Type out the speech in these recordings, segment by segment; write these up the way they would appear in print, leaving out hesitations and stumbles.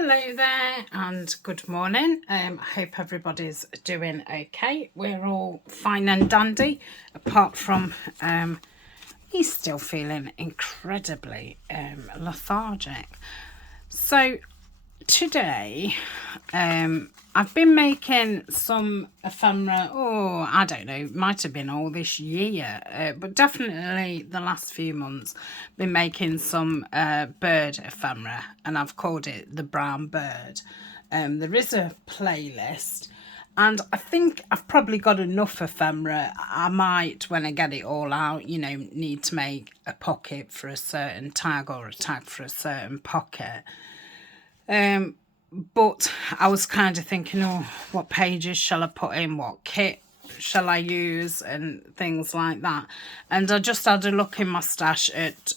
Hello there and good morning. I hope everybody's doing okay. We're all fine and dandy, apart from he's still feeling incredibly lethargic. So today I've been making some ephemera, I don't know, might have been all this year, but definitely the last few months, been making some bird ephemera, and I've called it the brown bird. There is a playlist, and I think I've probably got enough ephemera. I might, when I get it all out, need to make a pocket for a certain tag or a tag for a certain pocket. But I was kind of thinking, what pages shall I put in? What kit shall I use? And things like that. And I just had a look in my stash at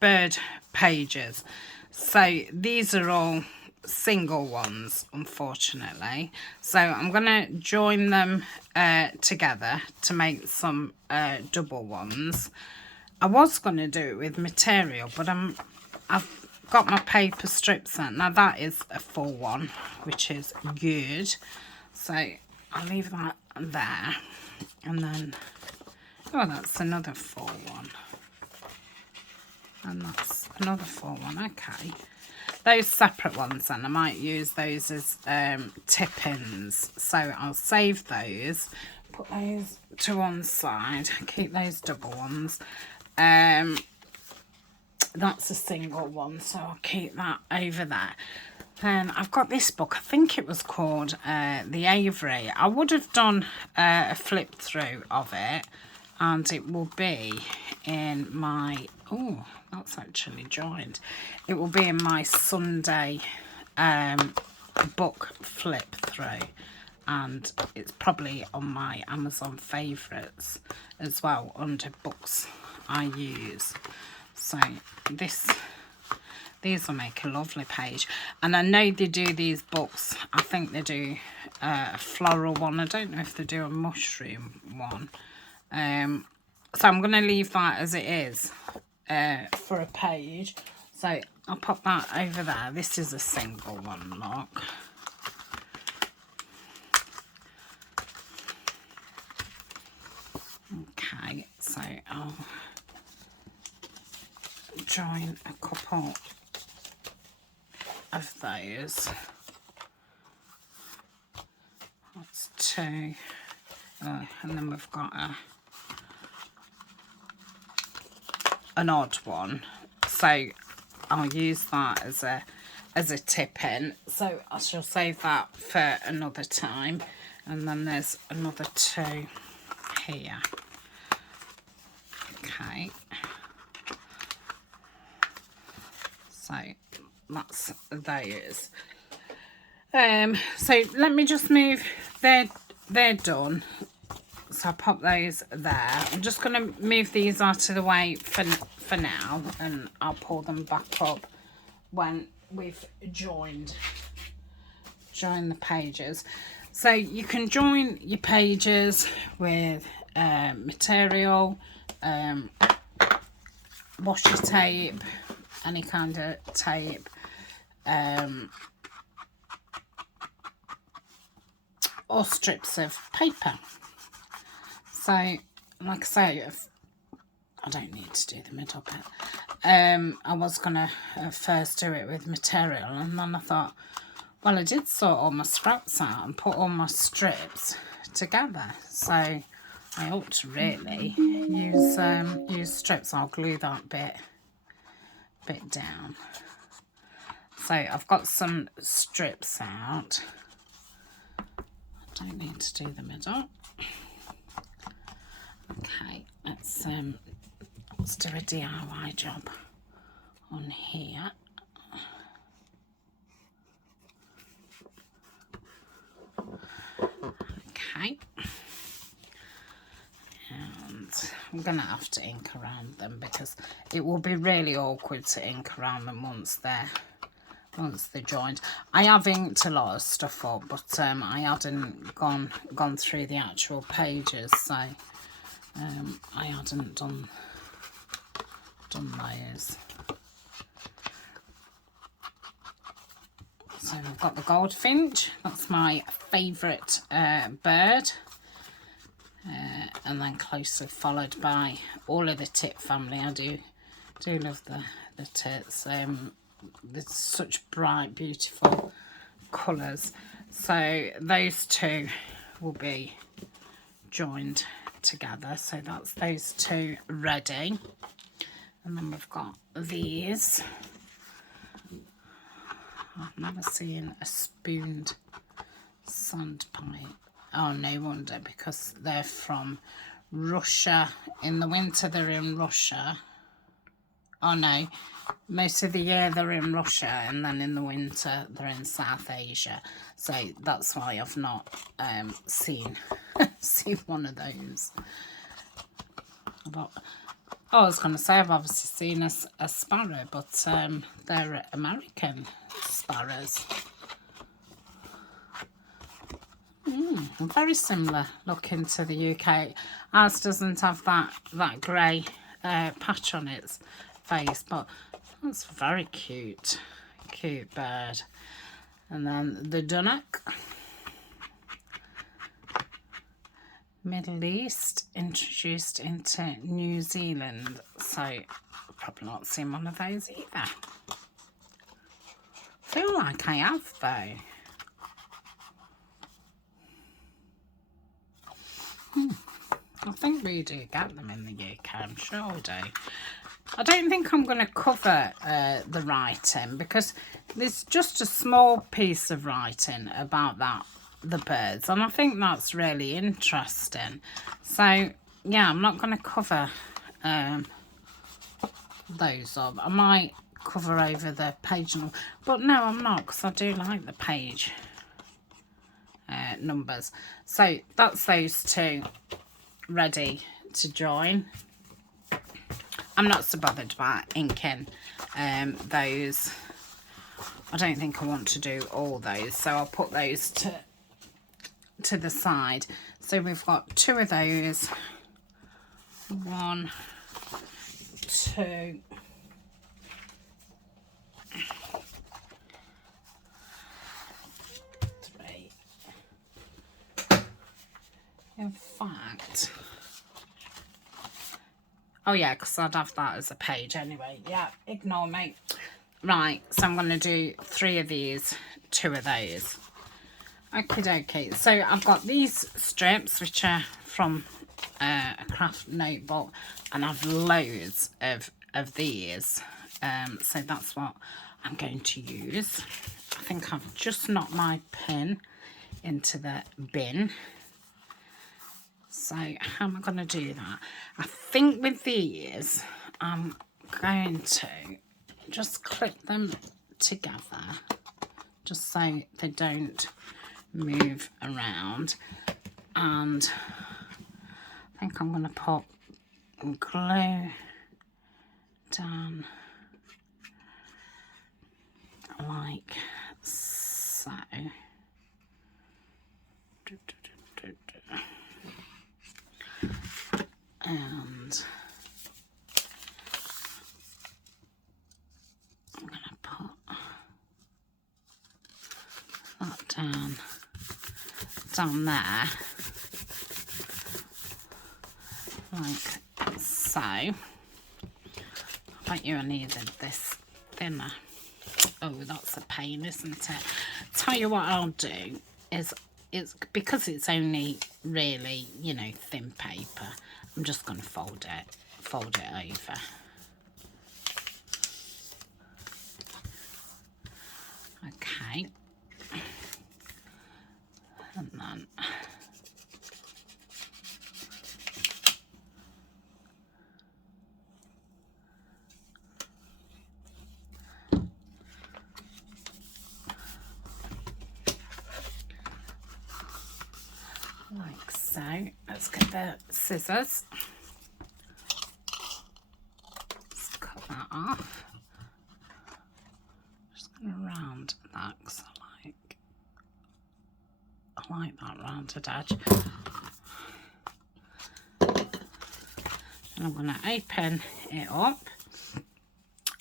bird pages. So these are all single ones, unfortunately. So I'm going to join them together to make some double ones. I was going to do it with material, but I've got my paper strips in. Now that is a full one, which is good. So I'll leave that there. And then, that's another full one. And that's another full one. Okay. Those separate ones then, I might use those as tip-ins. So I'll save those, put those to one side, keep those double ones. That's a single one, so I'll keep that over there. Then I've got this book. I think it was called The Avery. I would have done a flip through of it, and it will be in my... Oh, that's actually joined. It will be in my Sunday book flip through, and it's probably on my Amazon favourites as well, under books I use. So these will make a lovely page. And I know they do these books. I think they do a floral one. I don't know if they do a mushroom one. So I'm going to leave that as it is for a page. So I'll pop that over there. This is a single one, look. Okay, so I'll join a couple of those. That's two. And then we've got an odd one. So I'll use that as a tip in. So I shall save that for another time. And then there's another two here. Okay. So that's those. So let me just move, they're done. So I'll pop those there. I'm just going to move these out of the way for now, and I'll pull them back up when we've joined the pages. So you can join your pages with material, washi tape, any kind of tape, or strips of paper. So, like I say, I don't need to do the middle bit. I was going to first do it with material, and then I thought, well, I did sort all my scraps out and put all my strips together. So I ought to really use strips. I'll glue that bit down. So I've got some strips out. I don't need to do the middle. Okay, let's do a DIY job on here. Okay. And I'm going to have to ink around them because it will be really awkward to ink around them once they're joined. I have inked a lot of stuff up, but I hadn't gone through the actual pages, so I hadn't done those. So we've got the goldfinch. That's my favourite bird. And then closely followed by all of the tit family. I do love the tits. There's such bright, beautiful colours. So those two will be joined together. So that's those two ready. And then we've got these. I've never seen a spooned sandpiper. Oh, no wonder, because they're from Russia. In the winter, they're in Russia. Oh, no. Most of the year, they're in Russia, and then in the winter, they're in South Asia. So that's why I've not seen one of those. But, I was going to say I've obviously seen a sparrow, but they're American sparrows. Very similar looking to the UK. Ours doesn't have that grey patch on its face, but that's very cute bird. And then the dunnock, Middle East, introduced into New Zealand. So I've probably not seen one of those either. Feel like I have though. I think we do get them in the UK, I'm sure we do. I don't think I'm going to cover the writing, because there's just a small piece of writing about the birds, and I think that's really interesting. So yeah, I'm not going to cover those up. I might cover over the page number, but no, I'm not, because I do like the page numbers. So that's those two ready to join. I'm not so bothered about inking those. I don't think I want to do all those, so I'll put those to the side. So we've got two of those. 1, 2, 3. In fact, oh yeah, because I'd have that as a page anyway. Yeah, ignore me. Right, so I'm going to do 3 of these, 2 of those. Okie dokie. So I've got these strips, which are from a craft notebook, and I've loads of these. So that's what I'm going to use. I think I've just knocked my pin into the bin. So how am I going to do that? I think with these, I'm going to just clip them together, just so they don't move around. And I think I'm going to put glue down like so. And I'm going to put that down there, like so. I bet you I needed this thinner. Oh, that's a pain, isn't it? Tell you what I'll do is, it's because it's only really, you know, thin paper, I'm just going to fold it over. Okay. And then like so. Let's get the scissors. Let's cut that off. Just going to round that because I like that rounded edge. And I'm going to open it up.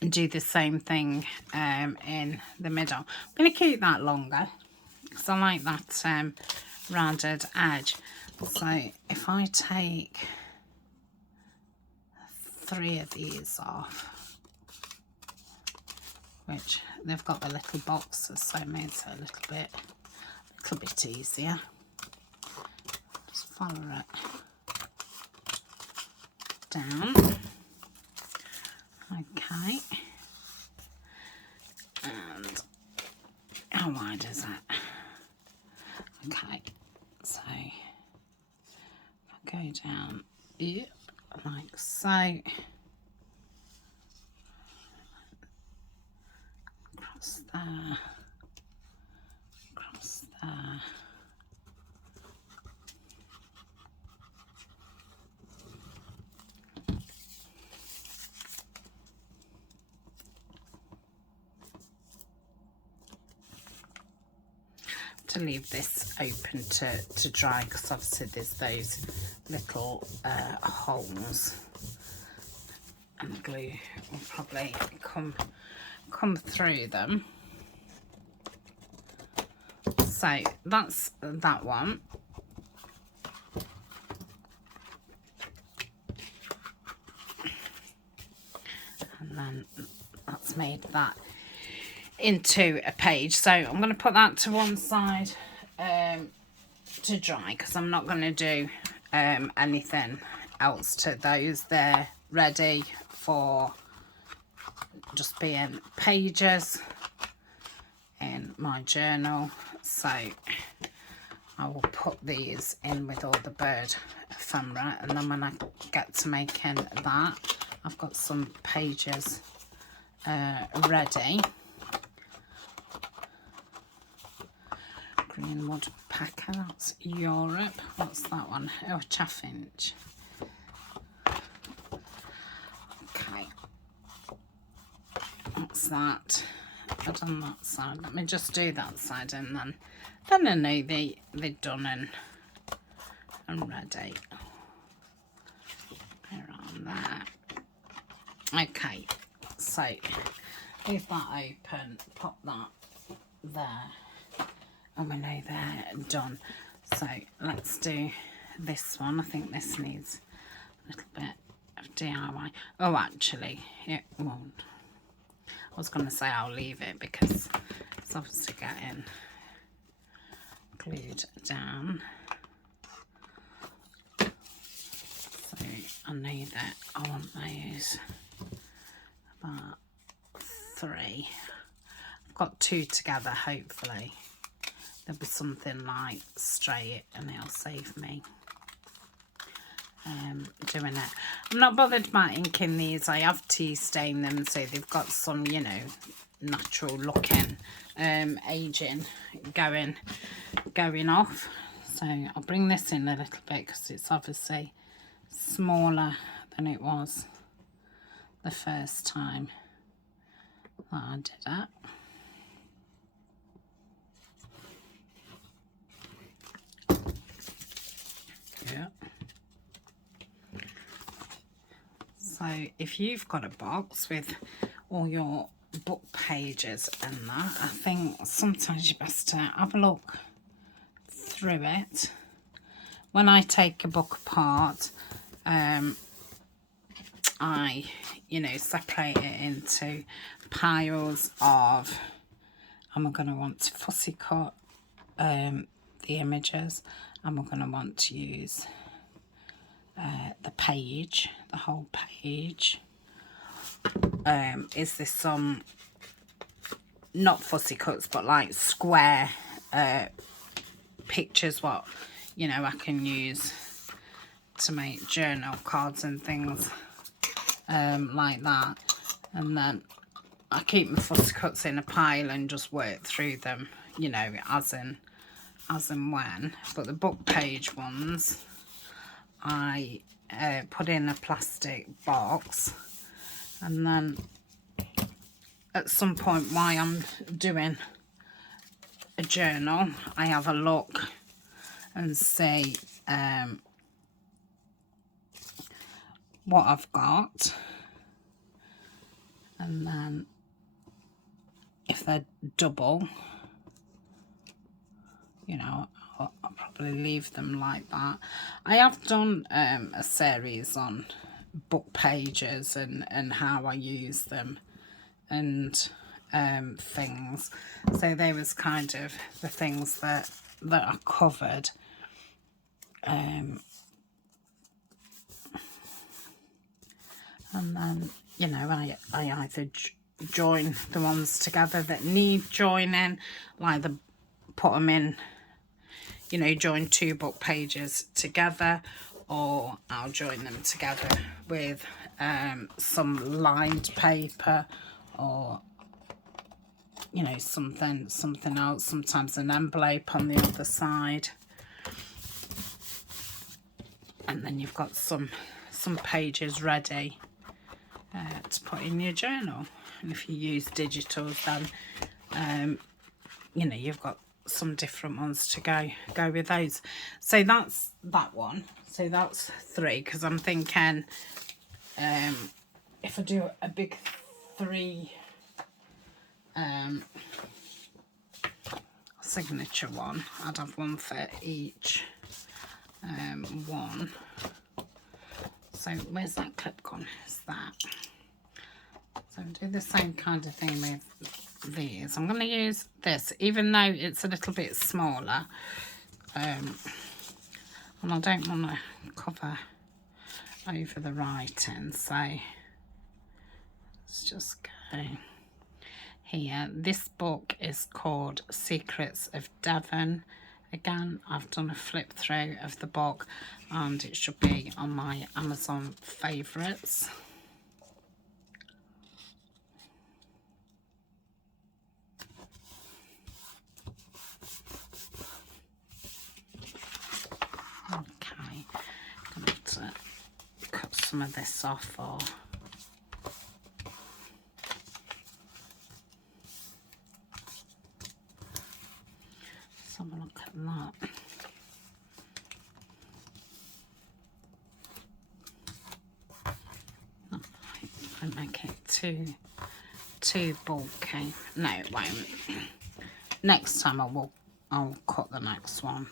and do the same thing in the middle. I'm going to keep that longer because I like that rounded edge. So if I take 3 of these off, which they've got the little boxes, so it makes it a little bit easier. Just follow it down. Okay. And how wide is that? Okay. So if I go down, yep, like so. Across there. Across there. To leave this open to dry, because obviously there's those little holes, and the glue will probably come through them. So that's that one. And then that's made that into a page. So I'm going to put that to one side to dry, because I'm not going to do anything else to those. They're ready for just being pages in my journal. So I will put these in with all the bird ephemera, and then when I get to making that, I've got some pages ready. Green woodpecker, that's Europe. What's that one? Oh, chaffinch. Okay, what's that? I've done that side. Let me just do that side, and then I know they're done and ready. Around there. Okay, so leave that open, pop that there, and we know they're done. So let's do this one. I think this needs a little bit of DIY. Oh, actually, it won't. I was going to say I'll leave it because it's obviously getting glued down. So I need it. I want those about 3. I've got 2 together, hopefully. There'll be something like straight and it'll save me doing it. I'm not bothered about inking these. I have tea stained them, so they've got some, you know, natural looking aging going off. So I'll bring this in a little bit because it's obviously smaller than it was the first time that I did it. Yeah. So if you've got a box with all your book pages and that, I think sometimes you best to have a look through it. When I take a book apart, I, you know, separate it into piles of, am I going to want to fussy cut the images, and we're going to want to use the page, the whole page. Is this some, not fussy cuts, but like square pictures, what, you know, I can use to make journal cards and things like that. And then I keep my fussy cuts in a pile and just work through them, you know, as and when. But the book page ones, I put in a plastic box, and then at some point while I'm doing a journal, I have a look and see what I've got, And then if they're double, you know, I'll probably leave them like that. I have done a series on book pages and how I use them and things. So they was kind of the things that I covered. And then, you know, I either join the ones together that need joining, like put them in, you know, join 2 book pages together, or I'll join them together with some lined paper, or, you know, something else, sometimes an envelope on the other side. And then you've got some pages ready to put in your journal. And if you use digital, then you know, you've got some different ones to go with those. So that's that one. So that's 3, because I'm thinking if I do a big 3 signature one, I'd have one for each one. So where's that clip gone? Is that? So do the same kind of thing with these. I'm going to use this, even though it's a little bit smaller, and I don't want to cover over the writing, so let's just go here. This book is called Secrets of Devon. Again, I've done a flip through of the book, and it should be on my Amazon favourites. Okay, I'm going to have to cut some of this off, or let's have a look at that. Don't make it too bulky. No, it won't. Next time I'll cut the next one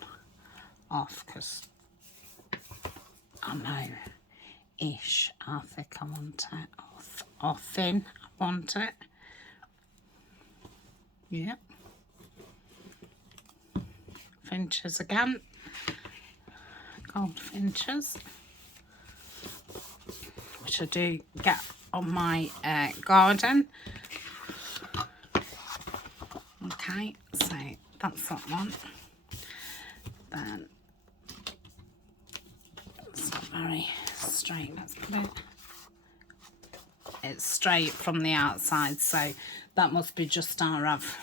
off, because I know ish how thick I want it, or thin I want it. Yep. Finches again. Goldfinches, which I do get on my garden. Okay, so that's that one. Then it's not very straight. Let's put it. It's straight from the outside, so that must be just how I've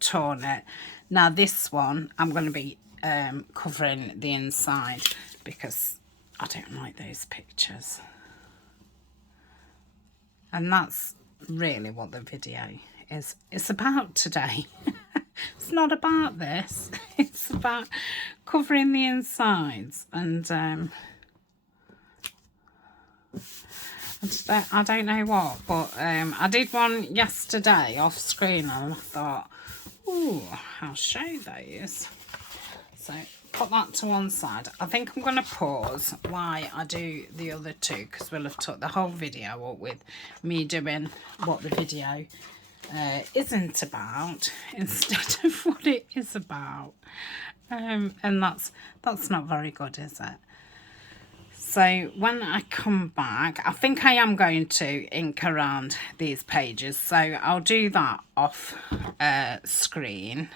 torn it. Now this one, I'm going to be covering the inside, because I don't like those pictures. And that's really what the video is. It's about today. It's not about this. It's about covering the insides. And I don't know what, but I did one yesterday off screen, and I thought, ooh, I'll show those. So put that to one side. I think I'm going to pause while I do the other 2, because we'll have took the whole video up with me doing what the video isn't about instead of what it is about. And that's not very good, is it? So when I come back, I think I am going to ink around these pages, so I'll do that off screen,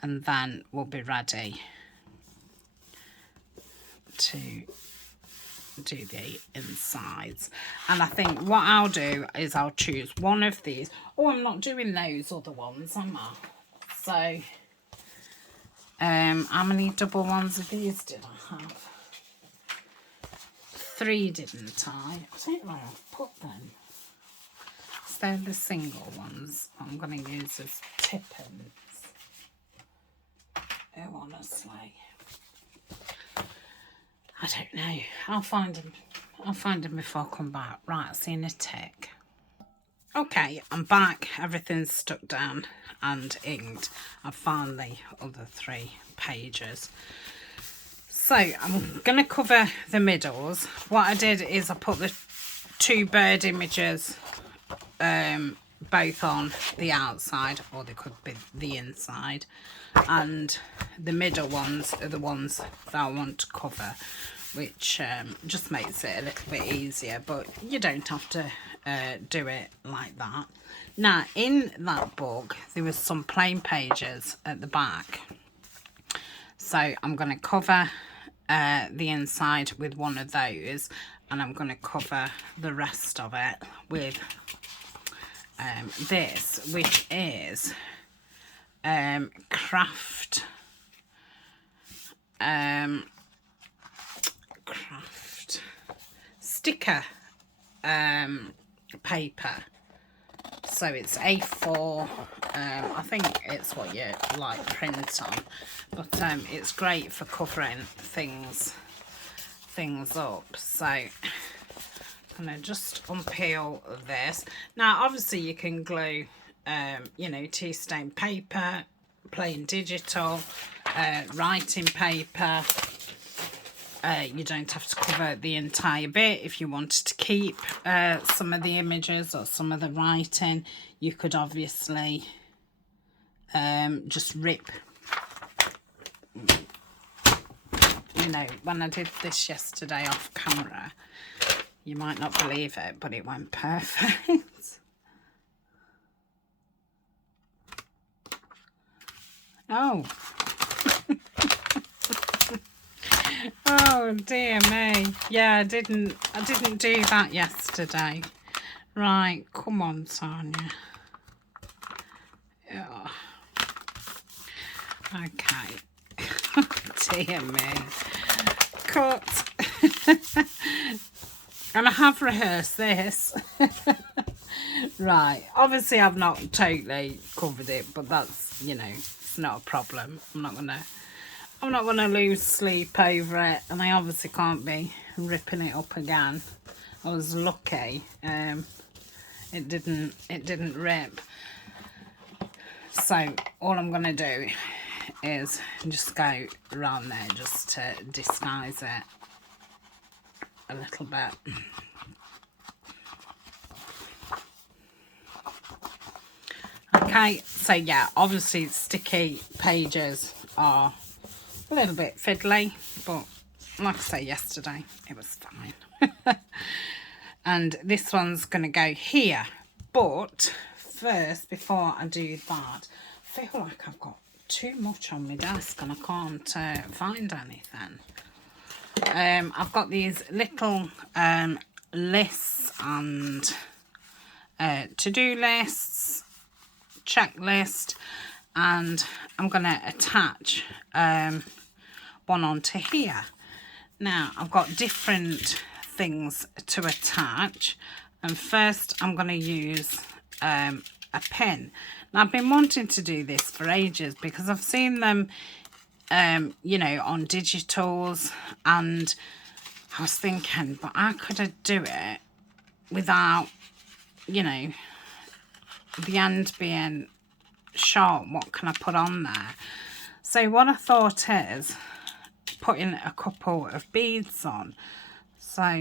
and then we'll be ready to do the insides. And I think what I'll do is I'll choose one of these. Oh, I'm not doing those other ones, am I? So how many double ones of these did I have? 3, didn't I? I don't know where I've put them. So they're the single ones I'm going to use as tip-ins. Oh, honestly, I don't know. I'll find them before I come back. Right, I've seen a tick. Okay, I'm back. Everything's stuck down and inked. I've found the other 3 pages. So I'm going to cover the middles. What I did is I put the 2 bird images both on the outside, or they could be the inside, and the middle ones are the ones that I want to cover, which just makes it a little bit easier, but you don't have to do it like that. Now in that book there was some plain pages at the back, so I'm going to cover the inside with one of those, and I'm going to cover the rest of it with this, which is craft sticker paper. So it's A4. I think it's what you like print on, but it's great for covering things up. So I'm gonna just unpeel this. Now obviously you can glue you know, tea stain paper, plain digital, writing paper. You don't have to cover the entire bit. If you wanted to keep some of the images or some of the writing, you could obviously just rip. You know, when I did this yesterday off camera, you might not believe it, but it went perfect. Oh. Oh dear me. Yeah, I didn't do that yesterday. Right, come on, Tania. Oh. Okay. Dear me. Cut. And I have rehearsed this. Right, obviously I've not totally covered it, but that's, you know, it's not a problem. I'm not gonna lose sleep over it, and I obviously can't be ripping it up again. I was lucky it didn't rip. So all I'm gonna do is just go around there just to disguise it a little bit. Okay, so yeah, obviously sticky pages are a little bit fiddly, but like I say, yesterday it was fine. And this one's going to go here, but first, before I do that, I feel like I've got too much on my desk and I can't find anything. I've got these little lists and to-do lists, checklist, and I'm going to attach one onto here. Now I've got different things to attach, and first I'm going to use a pen. Now I've been wanting to do this for ages because I've seen them you know, on digitals, and I was thinking, but how could I do it without, you know, the end being sharp? What can I put on there? So what I thought is putting a couple of beads on. So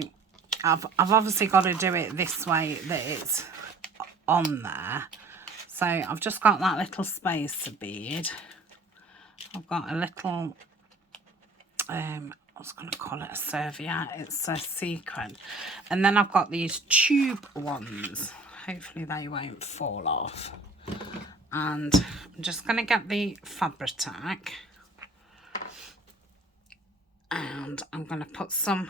I've obviously got to do it this way that it's on there. So I've just got that little spacer bead. I've got a little I was going to call it a serviette. It's a sequin. And then I've got these tube ones. Hopefully they won't fall off. And I'm just going to get the Fabri-Tac, and I'm going to put some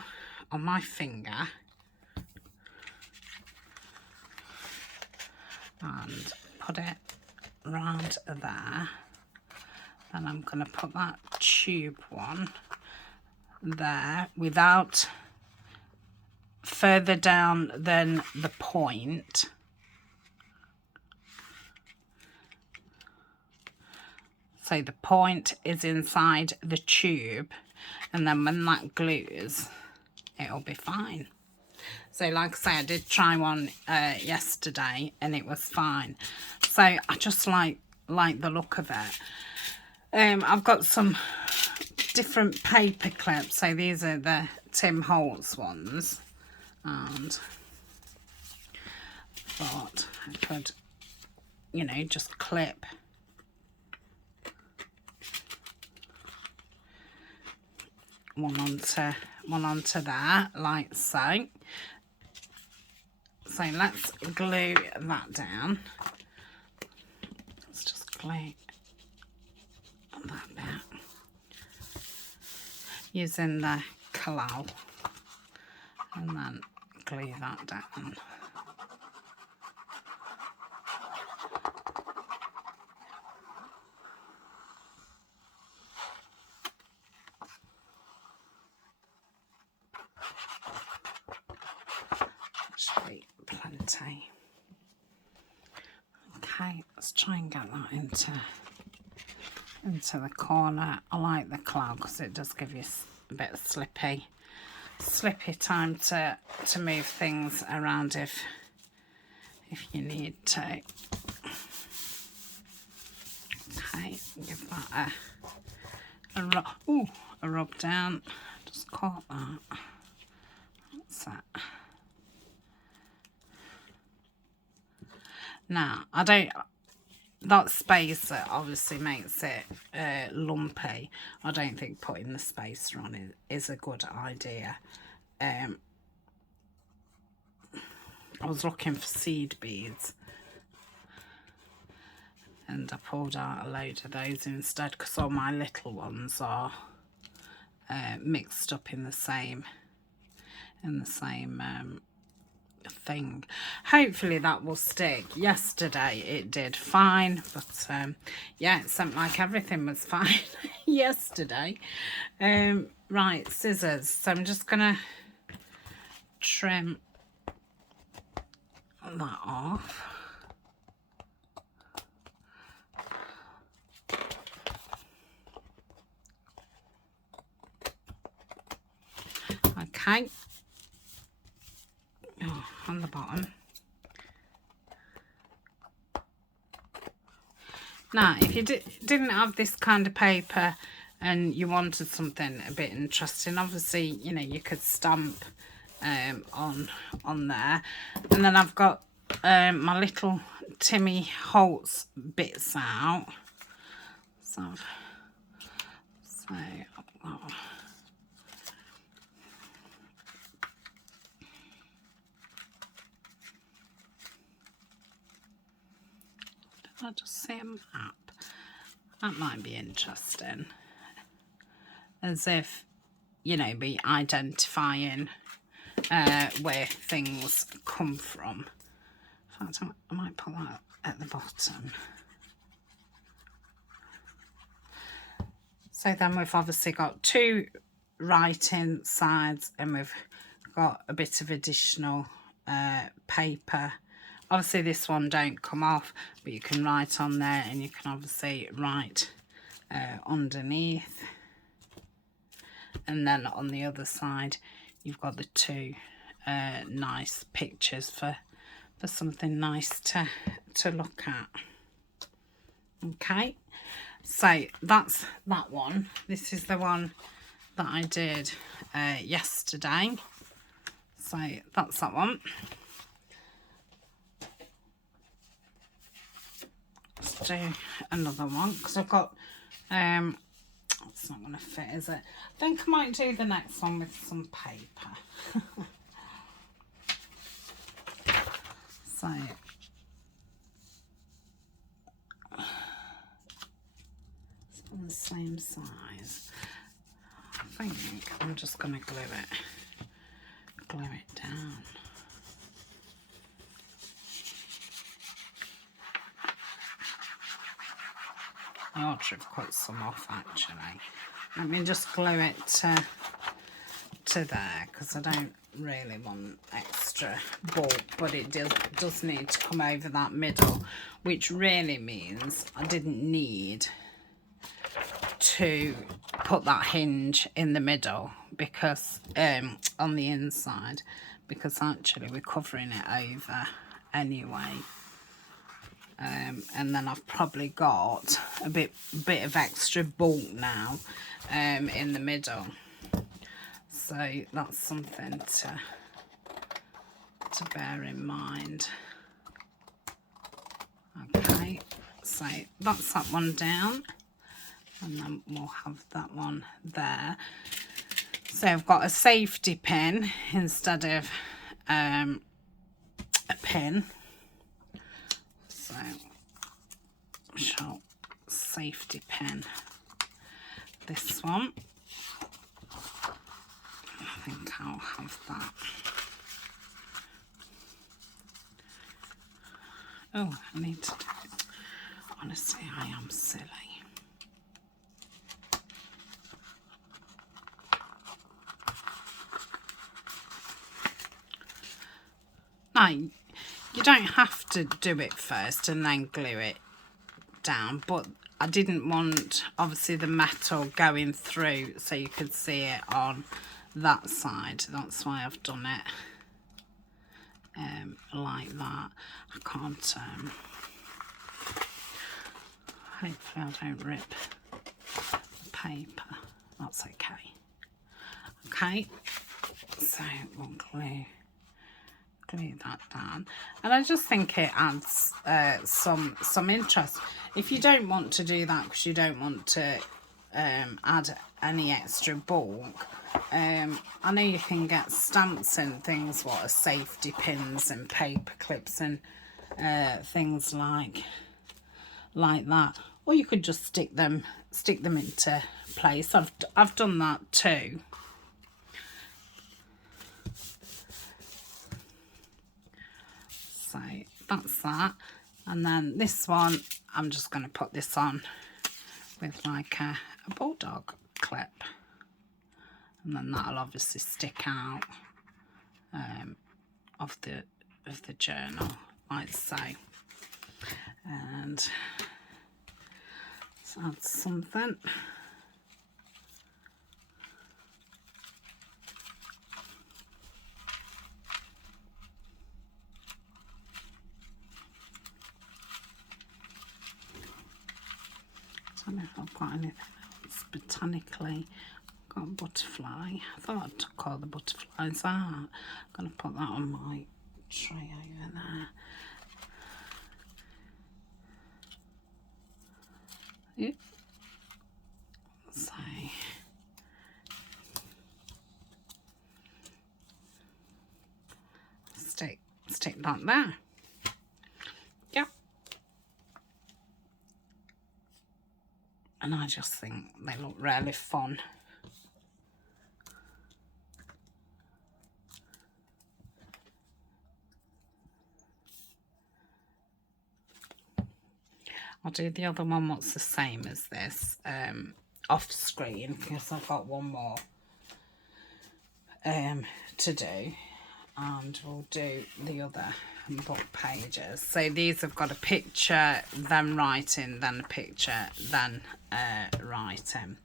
on my finger and put it round there. Then I'm going to put that tube one there without further down than the point. So the point is inside the tube, and then when that glues, it'll be fine. So like I say, I did try one yesterday and it was fine. So I just like the look of it. I've got some different paper clips. So these are the Tim Holtz ones, and thought I could, you know, just clip one onto there, like so. So let's glue that down. Let's just glue that bit using the collal, and then glue that down. Actually, plenty. Okay, let's try and get that into the corner. I like the cloud because it does give you a bit of slippy time to move things around if you need to. Okay, give that a rub down. Just caught that. That's it. Now, that spacer obviously makes it lumpy. I don't think putting the spacer on is a good idea. I was looking for seed beads and I pulled out a load of those instead because all my little ones are mixed up in the same thing. Hopefully that will stick. Yesterday it did fine, but yeah, it seemed like everything was fine yesterday. Right, scissors. So I'm just gonna trim that off. Okay. Oh, on the bottom. Now, if you didn't have this kind of paper and you wanted something a bit interesting, obviously, you know, you could stamp on there. And then I've got my little Timmy Holtz bits out. So oh. I just see a map. That might be interesting. As if, you know, be identifying where things come from. In fact, I might put that at the bottom. So then we've obviously got two writing sides and we've got a bit of additional paper. Obviously this one don't come off, but you can write on there and you can obviously write underneath. And then on the other side, you've got the two nice pictures for something nice to look at. Okay, so that's that one. This is the one that I did yesterday. So that's that one. Let's do another one because I've got it's not going to fit, is it? I think I might do the next one with some paper. So it's on the same size. I think I'm just going to glue it down. I ought to have cut some off actually. Let me just glue it to there because I don't really want extra bulk, but it does need to come over that middle, which really means I didn't need to put that hinge in the middle because on the inside, because actually we're covering it over anyway. And then I've probably got a bit of extra bulk now in the middle, so that's something to bear in mind. Okay, so that's that one down, and then we'll have that one there. So I've got a safety pin instead of a pin. So shall safety pin this one. I think I'll have that. Oh, I need to do it. Honestly, I am silly. Now, you don't have to do it first and then glue it down, but I didn't want obviously the metal going through so you could see it on that side. That's why I've done it like that. I can't hopefully I don't rip the paper. That's okay. Okay, so we'll glue that down, and I just think it adds some interest. If you don't want to do that because you don't want to add any extra bulk, I know you can get stamps and things, what are safety pins and paper clips and things like that, or you could just stick them into place. I've done that too. So that's that, and then this one I'm just going to put this on with like a bulldog clip, and then that'll obviously stick out of the journal like so. And let's add something. I don't know if I've got anything else botanically. I've got a butterfly. I thought I took all the butterflies out. I'm going to put that on my tray over there. Yep. So stick that there. Yep. And I just think they look really fun. I'll do the other one what's the same as this off screen, because I've got one more to do, and we'll do the other book pages. So these have got a picture, then writing, then a picture, then writing.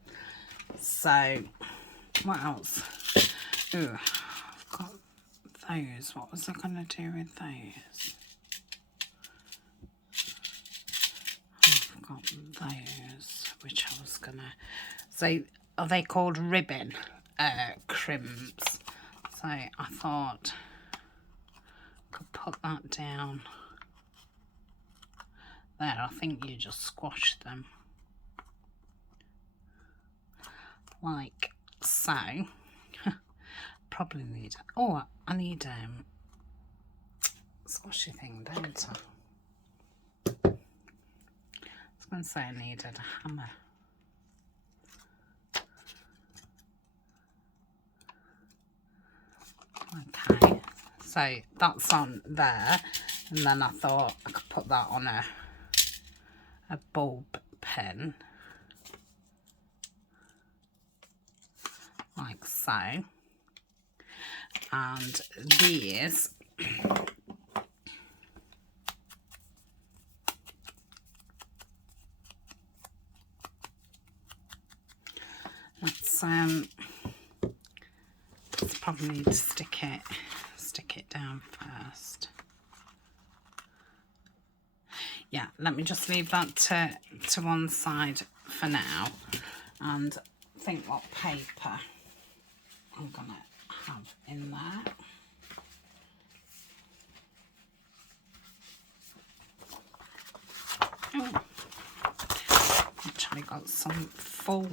So what else? Ooh, I've got those. What was I going to do with those? I've got those, which I was going to... So are they called ribbon crimps? So I thought I could put that down there. I think you just squash them like so. Probably need, oh, I need squashy thing, don't I? I was going to say I needed a hammer. Okay, so that's on there, and then I thought I could put that on a bulb pen like so. And these let's probably need to stick stick it down first. Yeah, let me just leave that to one side for now and think what paper I'm going to have in there. Oh, actually got some full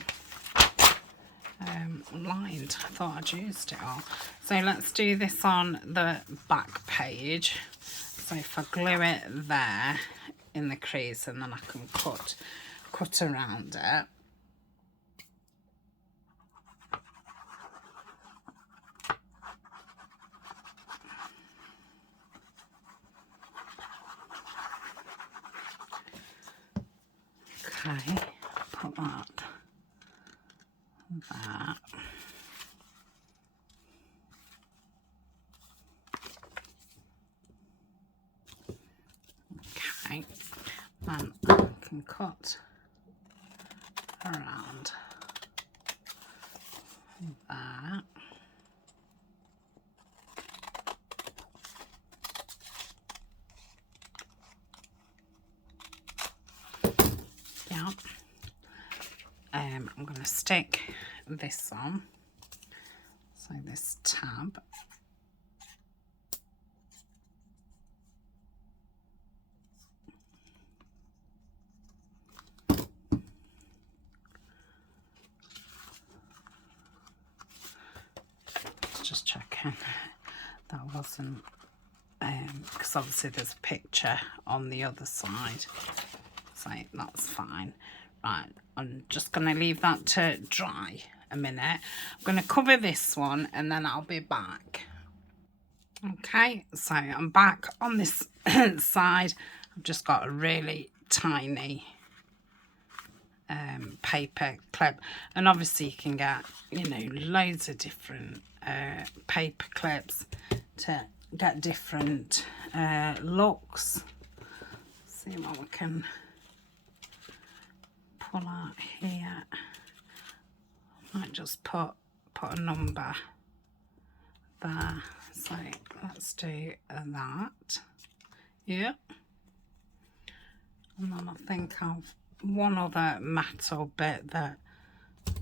lined. I thought I'd used it all. So let's do this on the back page. So if I glue it there in the crease, and then I can cut around it. Okay, put that there. Okay, then I can cut around there. Yeah. I'm going to stick this on, so this tab. Just checking that wasn't, because obviously there's a picture on the other side, so that's fine. Right, I'm just going to leave that to dry a minute. I'm going to cover this one and then I'll be back. Okay, so I'm back on this side. I've just got a really tiny paper clip, and obviously you can get, you know, loads of different paper clips to get different looks. See what we can pull out here. Might just put a number there. So let's do that. Yeah. And then I think I've one other metal bit that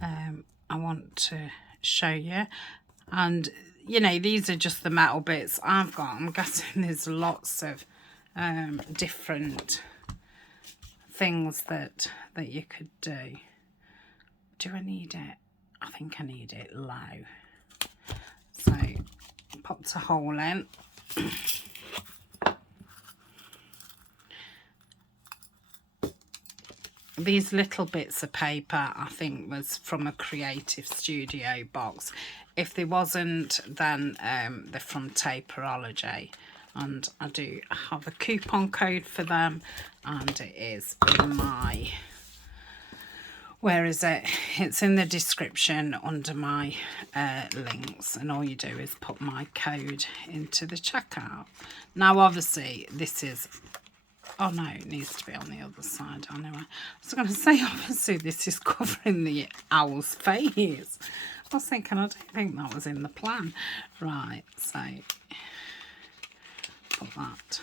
I want to show you. And you know, these are just the metal bits I've got. I'm guessing there's lots of different things that you could do. Do I need it? I think I need it low. So popped a hole in. These little bits of paper I think was from a Creative Studio box. If there wasn't, then they're from Taperology, and I do have a coupon code for them, and it is in my, where is it? It's in the description under my links, and all you do is put my code into the checkout. Now obviously this is, oh no, it needs to be on the other side anyway. I was going to say, obviously this is covering the owl's face. I was thinking, I don't think that was in the plan. Right, so put that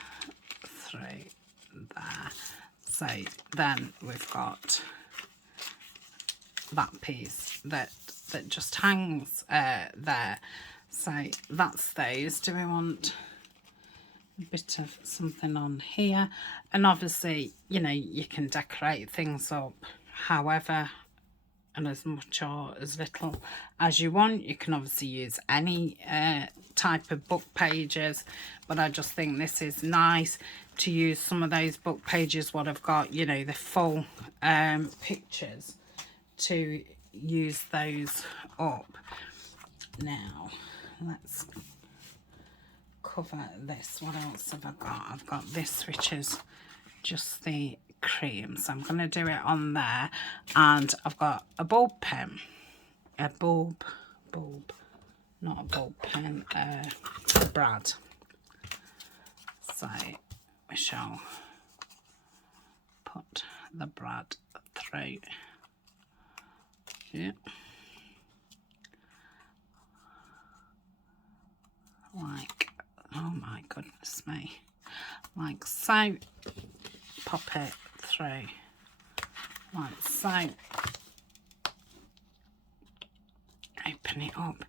through there. So then we've got that piece that just hangs there. So that's those. Do we want a bit of something on here? And obviously, you know, you can decorate things up however and as much or as little as you want. You can obviously use any type of book pages, but I just think this is nice to use some of those book pages what I've got, you know, the full pictures, to use those up. Now let's cover this. What else have I got? I've got this, which is just the cream, so I'm going to do it on there. And I've got a bulb pen, a bulb, not a bulb pen, a brad. So we shall put the brad through. Yeah. Like oh my goodness me, like so. Pop it through like so. Open it up,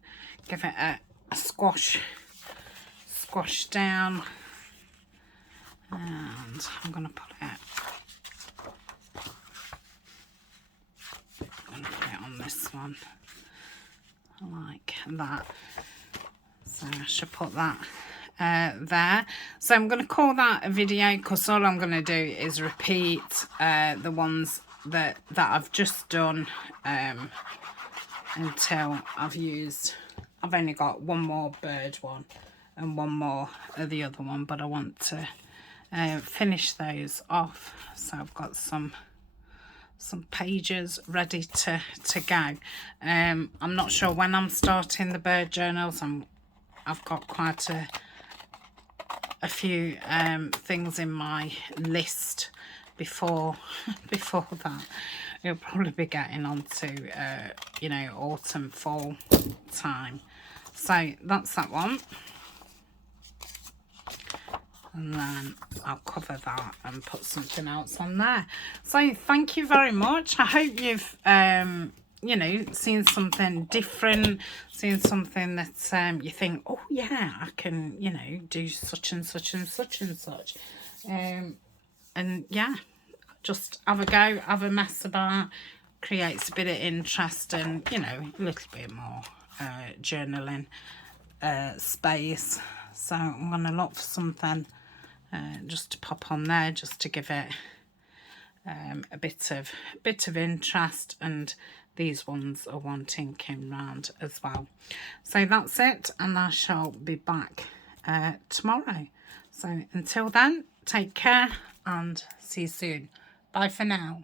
give it a squash down, and I'm going to put it on this one like that. So I should put that there. So I'm going to call that a video, because all I'm going to do is repeat the ones that I've just done until I've only got one more bird one and one more of the other one, but I want to finish those off. So I've got some pages ready to go. I'm not sure when I'm starting the bird journals. I've got quite a few things in my list before that. It'll probably be getting on to you know, autumn, fall time. So that's that one, and then I'll cover that and put something else on there. So thank you very much. I hope you've you know, seen something different, seen something that you think, oh yeah, I can, you know, do such and such and such and such, and yeah, just have a go, have a mess about, creates a bit of interest and, you know, a little bit more journaling space. So I'm going to look for something just to pop on there, just to give it a bit of interest, and these ones are wanting came round as well. So that's it, and I shall be back tomorrow. So until then, take care and see you soon. Bye for now.